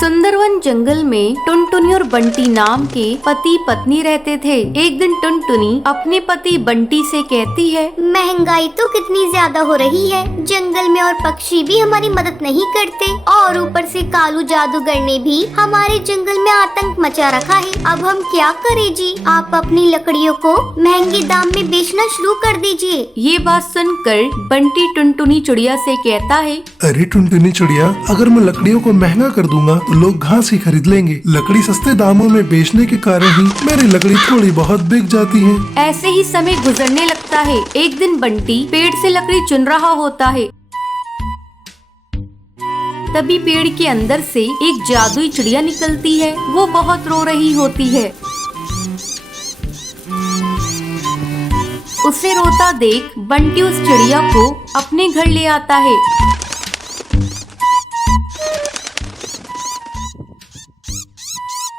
सुंदरवन जंगल में टुनटुनी और बंटी नाम के पति पत्नी रहते थे। एक दिन टुनटुनी अपने पति बंटी से कहती है, महंगाई तो कितनी ज्यादा हो रही है, जंगल में और पक्षी भी हमारी मदद नहीं करते और ऊपर से कालू जादूगर ने भी हमारे जंगल में आतंक मचा रखा है। अब हम क्या करें जी? आप अपनी लकड़ियों को महंगे दाम में बेचना शुरू कर दीजिए। ये बात सुनकर बंटी टुनटुनी चिड़िया से कहता है, अरे टुनटुनी चिड़िया, अगर मैं लकड़ियों को महंगा कर दूंगा तो लोग घास ही खरीद लेंगे। लकड़ी सस्ते दामों में बेचने के कारण ही मेरी लकड़ी थोड़ी बहुत बिक जाती है। ऐसे ही समय गुजरने लगता है। एक दिन बंटी पेड़ से लकड़ी चुन रहा होता है। तभी पेड़ के अंदर से एक जादुई चिड़िया निकलती है। वो बहुत रो रही होती है। उसे रोता देख बंटी उस चिड़िया को अपने घर ले आता है।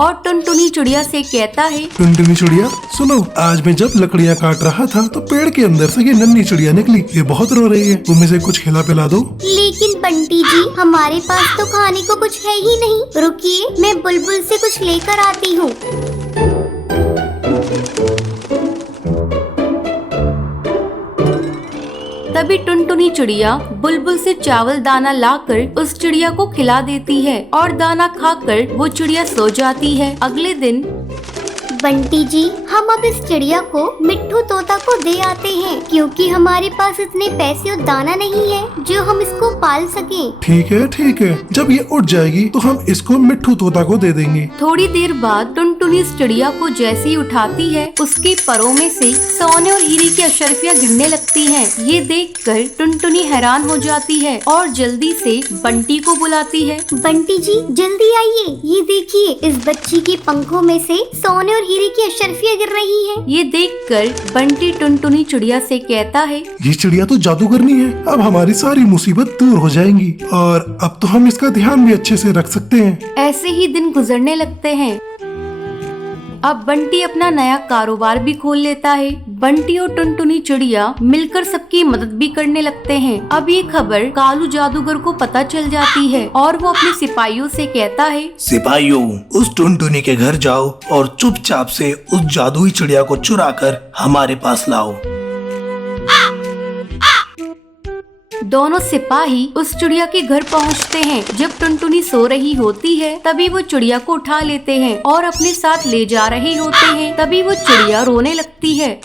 और टुनटुनी चिड़िया से कहता है, टुनटुनी चिड़िया सुनो, आज मैं जब लकड़ियाँ काट रहा था तो पेड़ के अंदर से ये नन्ही चिड़िया निकली। ये बहुत रो रही है, तुम इसे कुछ खिला पिला दो। लेकिन बंटी जी, हमारे पास तो खाने को कुछ है ही नहीं। रुकिए, मैं बुलबुल से कुछ लेकर आती हूँ। तभी टुनटुनी चिड़िया बुलबुल से चावल दाना लाकर उस चिड़िया को खिला देती है और दाना खाकर वो चिड़िया सो जाती है। अगले दिन, बंटी जी, हम अब इस चिड़िया को मिट्ठू तोता को दे आते हैं, क्योंकि हमारे पास इतने पैसे और दाना नहीं है जो हम इसको पाल सकें। ठीक है ठीक है, जब ये उठ जाएगी तो हम इसको मिट्ठू तोता को दे देंगे। थोड़ी देर बाद टुनटुनी इस चिड़िया को जैसे ही उठाती है, उसके परों में से सोने और हीरे की अशर्फियाँ गिरने लगती हैं। ये देखकर टुनटुनी हैरान हो जाती है और जल्दी से बंटी को बुलाती है। बंटी जी, जल्दी आइए, ये देखिए, इस बच्ची के पंखों में से सोने और हीरे की अशर्फियाँ गिर रही हैं। ये देखकर बंटी टुनटुनी चिड़िया से कहता है, ये चिड़िया तो जादूगरनी है, अब हमारी सारी मुसीबत दूर हो जाएंगी और अब तो हम इसका ध्यान भी अच्छे से रख सकते हैं। ऐसे ही दिन गुजरने लगते हैं। अब बंटी अपना नया कारोबार भी खोल लेता है। बंटी और टुनटुनी चिड़िया मिलकर सबकी मदद भी करने लगते हैं। अब ये खबर कालू जादूगर को पता चल जाती है और वो अपने सिपाहियों से कहता है, सिपाहियों, उस टुनटुनी के घर जाओ और चुपचाप से उस जादुई चिड़िया को चुरा कर हमारे पास लाओ। दोनों सिपाही उस चिड़िया के घर पहुंचते हैं। जब टुनटुनी सो रही होती है तभी वो चिड़िया को उठा लेते हैं और अपने साथ ले जा रहे होते हैं। तभी वो चिड़िया रोने लगती है।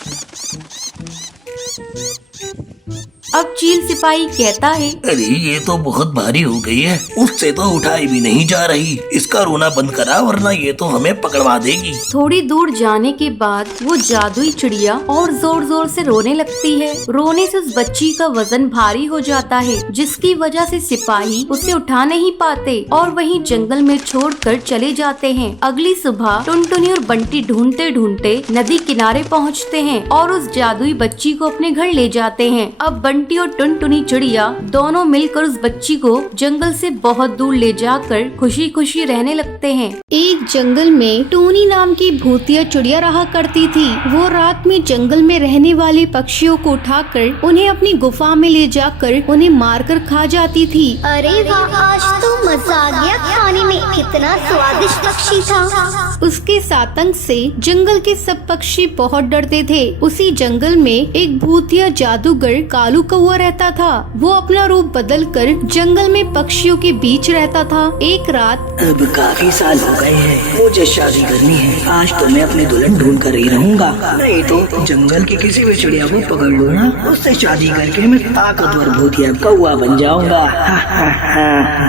अब चील सिपाही कहता है, अरे ये तो बहुत भारी हो गई है, उससे तो उठाई भी नहीं जा रही। इसका रोना बंद करा वरना ये तो हमें पकड़वा देगी। थोड़ी दूर जाने के बाद वो जादुई चिड़िया और जोर जोर से रोने लगती है। रोने से उस बच्ची का वजन भारी हो जाता है, जिसकी वजह से सिपाही उसे उठा नहीं पाते और वहीं जंगल में छोड़कर चले जाते हैं। अगली सुबह टुनटुनी और बंटी ढूंढते ढूंढते नदी किनारे पहुँचते हैं और उस जादुई बच्ची को अपने घर ले जाते हैं। अब बंटी और टुनटुनी चिड़िया दोनों मिलकर उस बच्ची को जंगल से बहुत दूर ले जाकर खुशी खुशी रहने लगते हैं। एक जंगल में टूनी नाम की भूतिया चिड़िया रहा करती थी। वो रात में जंगल में रहने वाले पक्षियों को उठाकर उन्हें अपनी गुफा में ले जाकर उन्हें मारकर खा जाती थी। अरे वाह, आज तो मजा आ गया खाने में, कितना स्वादिष्ट पक्षी था। उसके आतंक से जंगल के सब पक्षी बहुत डरते थे। उसी जंगल में एक भूतिया जादूगर कालू कौआ रहता था। वो अपना रूप बदलकर जंगल में पक्षियों के बीच रहता था। एक रात, अब काफी साल हो गए हैं, मुझे शादी करनी है। आज तो मैं अपनी दुल्हन ढूंढ कर ही रहूंगा, नहीं तो जंगल के किसी भी चिड़िया को पकड़ लूँ ना, उससे शादी करके मैं ताकतवर भूतिया कौआ बन जाऊंगा।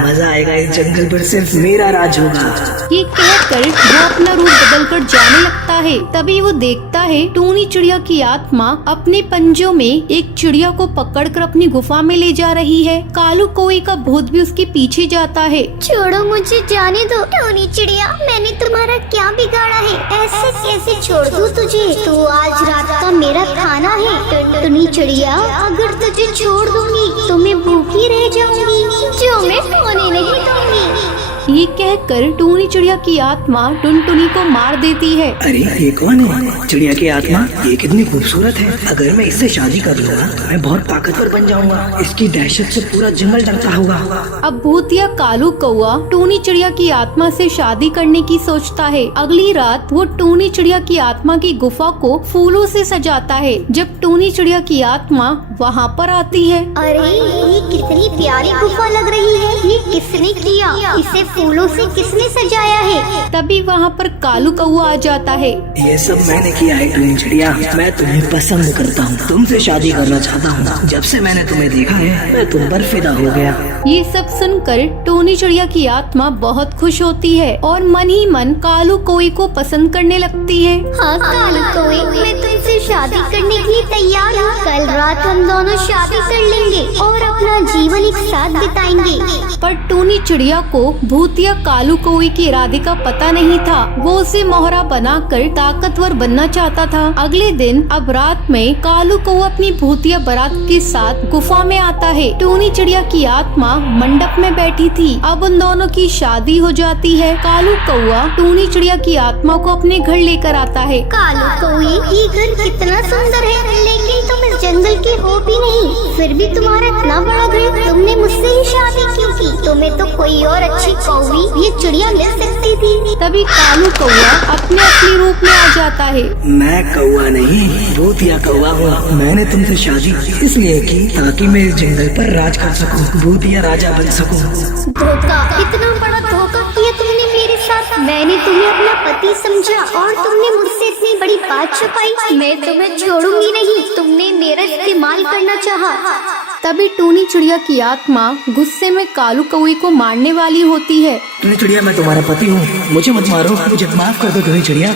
मजा आएगा, इस जंगल पर सिर्फ मेरा राज होगा। ये कहकर वो अपना रूप बदलकर जाने लगता है। तभी वो देखता है टूनी चिड़िया की आत्मा अपने पंजों में एक चिड़िया को पकड़कर अपनी गुफा में ले जा रही है। कालू कौवे का भूत भी उसके पीछे जाता है। छोड़ो मुझे, जाने दो। टूनी चिड़िया, मैंने तुम्हारा क्या बिगाड़ा है? ऐसे कैसे छोड़ दूं तुझे? तू आज रात का मेरा खाना है। टूनी चिड़िया, अगर तुझे छोड़ दूंगी तो मैं भूखी रह जाऊंगी, जो मैं खाने नहीं दूंगी। ये कहकर टूनी चिड़िया की आत्मा टुनटुनी को मार देती है। अरे ये कौन है? चिड़िया की आत्मा, ये कितनी खूबसूरत है। अगर मैं इससे शादी कर लूँगा तो मैं बहुत ताकतवर बन जाऊंगा। इसकी दहशत से पूरा जंगल डरता होगा। अब भूतिया कालू कौआ टूनी चिड़िया की आत्मा से शादी करने की सोचता है। अगली रात वो टूनी चिड़िया की आत्मा की गुफा को फूलों से सजाता है। जब टूनी चिड़िया की आत्मा वहाँ पर आती है, अरे ये कितनी प्यारी गुफा लग रही है। ये किसने किया? इसे फूलों से किसने सजाया है? तभी वहाँ पर कालू कौआ आ जाता है। ये सब मैंने किया है टूनी चिड़िया। मैं तुम्हें पसंद करता हूँ, तुमसे शादी करना चाहता हूँ। जब से मैंने तुम्हें देखा है मैं तुम पर फिदा हो गया। ये सब सुनकर टूनी चिड़िया की आत्मा बहुत खुश होती है और मन ही मन कालू कौए को पसंद करने लगती है। हाँ कालू कौए, मैं तुमसे शादी करने के लिए तैयार हूँ। कल रात हम दोनों शादी कर लेंगे और अपना जीवन एक साथ बिताएंगे। पर टूनी चिड़िया को भूतिया कालू कौए के इरादे का पता नहीं था। वो उसे मोहरा बनाकर ताकतवर बनना चाहता था। अगले दिन अब रात में कालू कौआ अपनी भूतिया बारात के साथ गुफा में आता है। टूनी चिड़िया की आत्मा मंडप में बैठी थी। अब उन दोनों की शादी हो जाती है। कालू कौआ टूनी चिड़िया की आत्मा को अपने घर लेकर आता है। कालू कौए, ये घर कितना सुंदर है, लेकिन तुम इस जंगल के हो भी नहीं, फिर भी तुम्हारा इतना बड़ा घर। तुमने मुझसे ही शादी क्यों की? तुम्हें तो कोई और अच्छी कौवी ये चिड़िया मिल सकती थी। तभी कालू कौआ अपने असली रूप में आ जाता है। मैं कौआ नहीं, भूतिया कौआ हूँ। मैंने तुमसे शादी इसलिए की ताकि मैं इस जंगल पर राज कर सकूं, भूतिया राजा बन सकूं। धोखा, इतना बड़ा धोखा किया तुमने मेरे साथ। मैंने तुम्हें अपना पति समझा और तुमने मुझसे इतनी बड़ी बात छुपाई। मैं तुम्हें छोड़ूंगी नहीं। तुमने मेरा इस्तेमाल करना चाहा। तभी टूनी चिड़िया की आत्मा गुस्से में कालू कौए को मारने वाली होती है। टूनी चिड़िया, मैं तुम्हारा पति हूँ, मुझे मत मारो, मुझे माफ कर दो टूनी चिड़िया।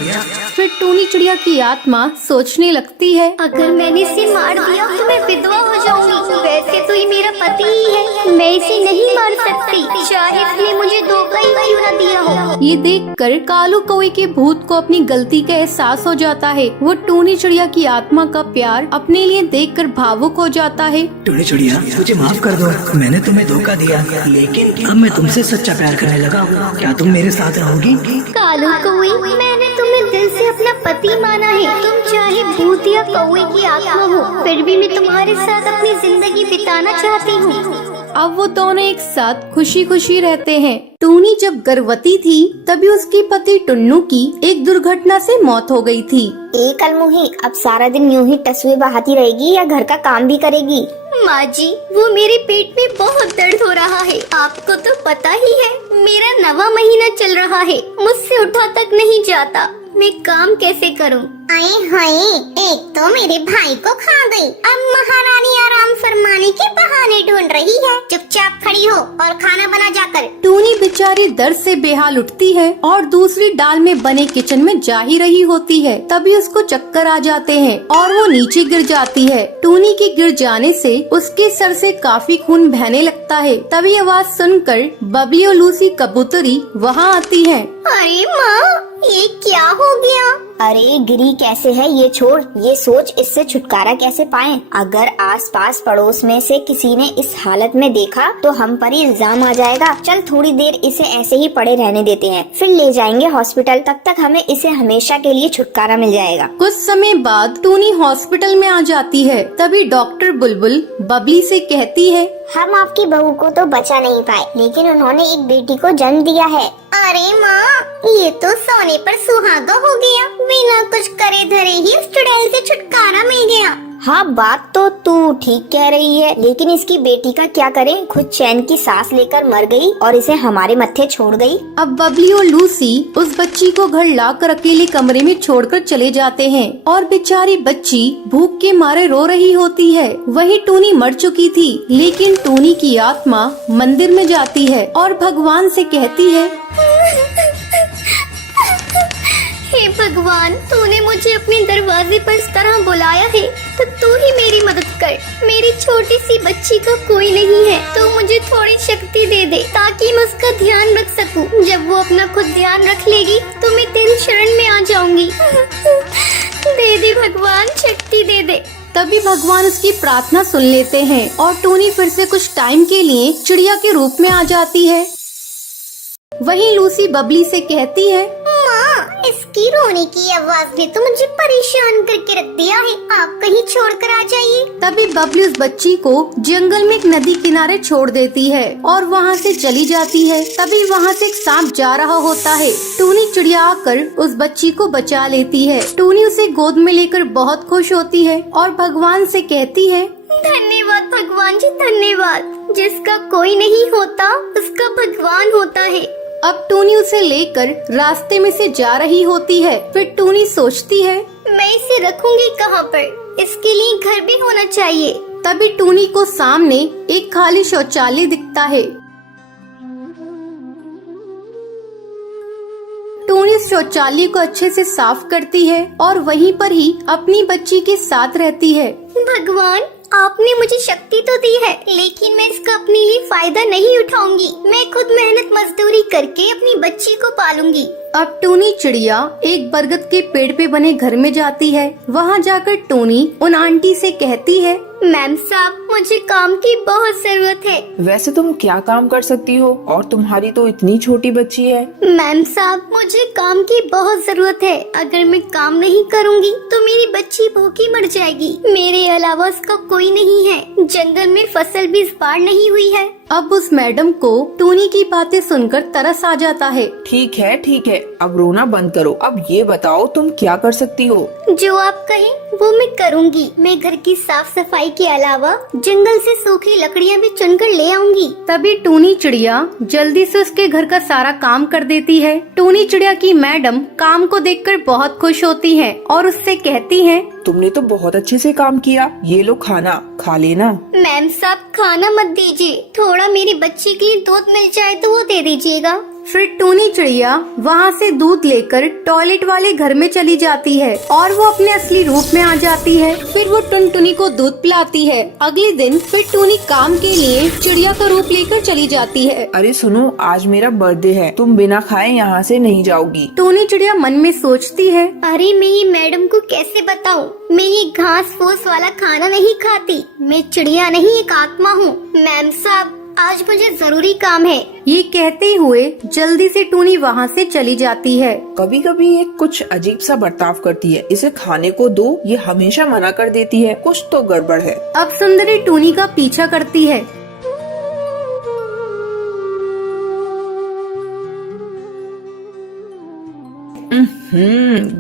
फिर टूनी चिड़िया की आत्मा सोचने लगती है, अगर मैंने इसे मार दिया तो मैं विधवा हो जाऊंगी। वैसे तो ये मेरा पति ही है, मैं इसे नहीं मार सकती, चाहे इसने मुझे धोखा ही क्यों न दिया हो। ये देखकर कालू कौए के भूत को अपनी गलती का एहसास हो जाता है। वो टूनी चिड़िया की आत्मा का प्यार अपने लिए देखकर भावुक हो जाता है। टूनी चिड़िया, मुझे माफ कर दो, मैंने तुम्हें धोखा दिया, लेकिन अब मैं तुमसे सच्चा प्यार करने लगा हूँ। क्या तुम मेरे साथ रहोगी? कालू कौए, मैंने तुम्हें दिल से अपना पति माना है। तुम चाहे भूत या कौए की आत्मा हो, फिर भी मैं तुम्हारे साथ अपनी जिंदगी बिताना चाहती हूँ। अब वो दोनों एक साथ खुशी खुशी रहते हैं। टूनी जब गर्भवती थी तभी उसके पति टुन्नू की एक दुर्घटना से मौत हो गई थी। कलमुही, अब सारा दिन यूं ही तस्वीर बहाती रहेगी या घर का काम भी करेगी? माँ जी, वो मेरे पेट में बहुत दर्द हो रहा है। आपको तो पता ही है, मेरा 9वां महीना चल रहा है, मुझसे उठा तक नहीं जाता। मैं काम कैसे करूं? आए हाय, एक तो मेरे भाई को खा गई, अब महारानी आराम फरमाने के बहाने ढूंढ रही है। चुपचाप खड़ी हो और खाना बना जाकर। टूनी बेचारी दर्द से बेहाल उठती है और दूसरी डाल में बने किचन में जा ही रही होती है। तभी उसको चक्कर आ जाते हैं और वो नीचे गिर जाती है। टूनी के गिर जाने से उसके सर से काफी खून बहने लगता है। तभी आवाज सुनकर बबली और लूसी कबूतरी वहाँ आती है। अरे माँ, ये क्या हो गया? अरे गिरी कैसे है ये छोड़, ये सोच इससे छुटकारा कैसे पाएं। अगर आसपास पड़ोस में से किसी ने इस हालत में देखा तो हम पर ही इल्जाम आ जाएगा। चल थोड़ी देर इसे ऐसे ही पड़े रहने देते हैं, फिर ले जाएंगे हॉस्पिटल। तब तक हमें इसे हमेशा के लिए छुटकारा मिल जाएगा। कुछ समय बाद टूनी हॉस्पिटल में आ जाती है। तभी डॉक्टर बुलबुल बबली से कहती है, हम आपकी बहू को तो बचा नहीं पाए, लेकिन उन्होंने एक बेटी को जन्म दिया है। अरे माँ, ये तो सोने पर सुहागा हो गया। बिना कुछ करे धरे ही उस चुड़ैल से छुटकारा मिल गया। हाँ, बात तो तू ठीक कह रही है, लेकिन इसकी बेटी का क्या करें? खुद चैन की सांस लेकर मर गई और इसे हमारे मत्थे छोड़ गई। अब बबली और लूसी उस बच्ची को घर लाकर अकेले कमरे में छोड़कर चले जाते हैं और बेचारी बच्ची भूख के मारे रो रही होती है। वही टूनी मर चुकी थी, लेकिन टूनी की आत्मा मंदिर में जाती है और भगवान से कहती है, हे भगवान, तूने मुझे अपने दरवाजे पर इस तरह बुलाया है, तो तू ही मेरी मदद कर। मेरी छोटी सी बच्ची का कोई नहीं है, तो मुझे थोड़ी शक्ति दे दे ताकि मैं उसका ध्यान रख सकूं। जब वो अपना खुद ध्यान रख लेगी तो मैं तेरी शरण में आ जाऊंगी। दे दे भगवान, शक्ति दे दे। तभी भगवान उसकी प्रार्थना सुन लेते हैं और टूनी फिर से कुछ टाइम के लिए चिड़िया के रूप में आ जाती है। वहीं लूसी बबली से कहती है, माँ, इसकी रोने की आवाज ने तो मुझे परेशान करके रख दिया है। आप कहीं छोड़कर आ जाइए। तभी बबली उस बच्ची को जंगल में एक नदी किनारे छोड़ देती है और वहाँ से चली जाती है। तभी वहाँ से एक सांप जा रहा होता है। टूनी चिड़िया आकर उस बच्ची को बचा लेती है। टूनी उसे गोद में लेकर बहुत खुश होती है और भगवान से कहती है, धन्यवाद भगवान जी, धन्यवाद। जिसका कोई नहीं होता उसका भगवान होता है। अब टूनी उसे लेकर रास्ते में से जा रही होती है। फिर टूनी सोचती है, मैं इसे रखूंगी कहाँ पर? इसके लिए घर भी होना चाहिए। तभी टूनी को सामने एक खाली शौचालय दिखता है। टूनी शौचालय को अच्छे से साफ करती है और वहीं पर ही अपनी बच्ची के साथ रहती है। भगवान, आपने मुझे शक्ति तो दी है, लेकिन मैं इसका अपने लिए फायदा नहीं उठाऊंगी। मैं खुद मेहनत मजदूरी करके अपनी बच्ची को पालूंगी। अब टूनी चिड़िया एक बरगद के पेड़ पे बने घर में जाती है। वहाँ जाकर टूनी उन आंटी से कहती है, मैम साहब, मुझे काम की बहुत जरूरत है। वैसे तुम क्या काम कर सकती हो? और तुम्हारी तो इतनी छोटी बच्ची है। मैम साहब, मुझे काम की बहुत जरूरत है। अगर मैं काम नहीं करूंगी तो मेरी बच्ची भूखी मर जाएगी। मेरे अलावा उसका कोई नहीं है। जंगल में फसल भी इस बार नहीं हुई है। अब उस मैडम को टूनी की बातें सुनकर तरस आ जाता है। ठीक है, अब रोना बंद करो। अब ये बताओ तुम क्या कर सकती हो? जो आप कहें वो मैं करूंगी। मैं घर की साफ सफाई के अलावा जंगल से सूखी लकड़ियाँ भी चुनकर ले आऊंगी। तभी टूनी चिड़िया जल्दी से उसके घर का सारा काम कर देती है। टूनी चिड़िया की मैडम काम को देखकर बहुत खुश होती है और उससे कहती है, तुमने तो बहुत अच्छे से काम किया। ये लो खाना खा लेना। मैम साहब, खाना मत दीजिए। थोड़ा मेरी बच्ची के लिए दूध मिल जाए तो वो दे दीजिएगा। फिर टूनी चिड़िया वहाँ से दूध लेकर टॉयलेट वाले घर में चली जाती है और वो अपने असली रूप में आ जाती है। फिर वो टुनटुनी को दूध पिलाती है। अगले दिन फिर टूनी काम के लिए चिड़िया का रूप लेकर चली जाती है। अरे सुनो, आज मेरा बर्थडे है, तुम बिना खाए यहाँ से नहीं जाओगी। टूनी चिड़िया मन में सोचती है, अरे मैं ये मैडम को कैसे बताऊं? मैं ये घास फूस वाला खाना नहीं खाती। मैं चिड़िया नहीं, एक आत्मा हूँ। मैम साहब, आज मुझे जरूरी काम है। ये कहते हुए जल्दी से टूनी वहाँ से चली जाती है। कभी कभी ये कुछ अजीब सा बर्ताव करती है। इसे खाने को दो, ये हमेशा मना कर देती है। कुछ तो गड़बड़ है। अब सुंदरी टूनी का पीछा करती है।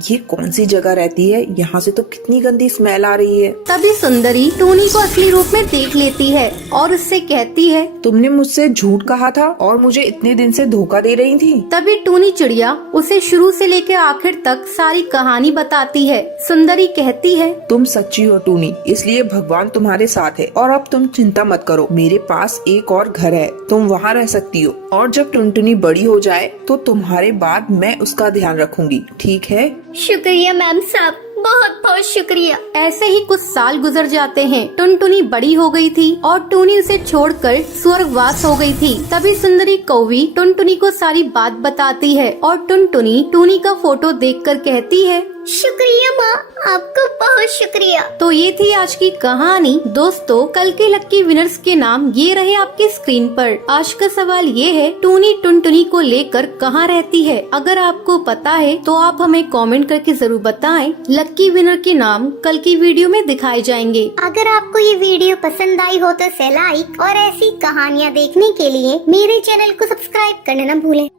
ये कौन सी जगह रहती है? यहाँ से तो कितनी गंदी स्मेल आ रही है। तभी सुंदरी टूनी को असली रूप में देख लेती है और उससे कहती है, तुमने मुझसे झूठ कहा था और मुझे इतने दिन से धोखा दे रही थी। तभी टूनी चिड़िया उसे शुरू से लेकर आखिर तक सारी कहानी बताती है। सुंदरी कहती है, तुम सच्ची हो टूनी, इसलिए भगवान तुम्हारे साथ है। और अब तुम चिंता मत करो, मेरे पास एक और घर है, तुम वहाँ रह सकती हो। और जब टुनटुनी बड़ी हो जाए तो तुम्हारे बाद मैं उसका ध्यान रखूंगी, ठीक है? शुक्रिया मैम साहब, बहुत बहुत शुक्रिया। ऐसे ही कुछ साल गुजर जाते हैं। टुनटुनी बड़ी हो गई थी और टूनी उसे छोड़कर स्वर्गवास हो गई थी। तभी सुंदरी कौवी टुनटुनी को सारी बात बताती है और टुनटुनी टूनी का फोटो देखकर कहती है, शुक्रिया माँ, आपका बहुत शुक्रिया। तो ये थी आज की कहानी। दोस्तों, कल के लक्की विनर्स के नाम ये रहे आपकी स्क्रीन पर। आज का सवाल ये है, टूनी टुनटुनी को लेकर कहाँ रहती है? अगर आपको पता है तो आप हमें कमेंट करके जरूर बताएं। लक्की विनर के नाम कल की वीडियो में दिखाए जाएंगे। अगर आपको ये वीडियो पसंद आई हो तो इसे लाइक और ऐसी कहानियाँ देखने के लिए मेरे चैनल को सब्सक्राइब करना न भूलें।